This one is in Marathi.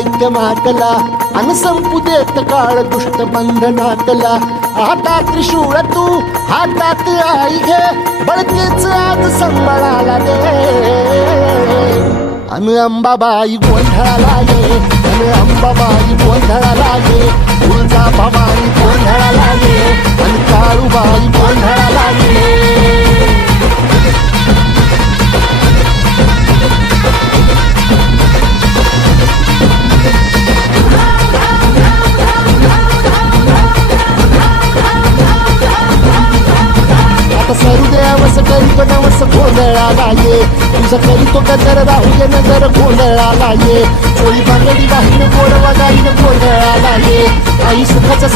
दैत्य मातला अन संपू देत काळ दुष्ट बंधनातला हातात त्रिशूळ तू हातात आई घे बळकेच आज संबळाला दे अन अंबाबाई गोंधळाला ये अन अंबाबाई गोंधळाला ये तुळजा भवानी गोंधळाला ये अन काळूबाई गोंधळाला ये सरुदेवस करीतो नवस गोंधळाला ये तुझं करीतो गजर राहू ये नजर गोंधळाला ये चोळी बांगडी वाहीन गोड वगाईन गोंधळाला ये आई सुखाचा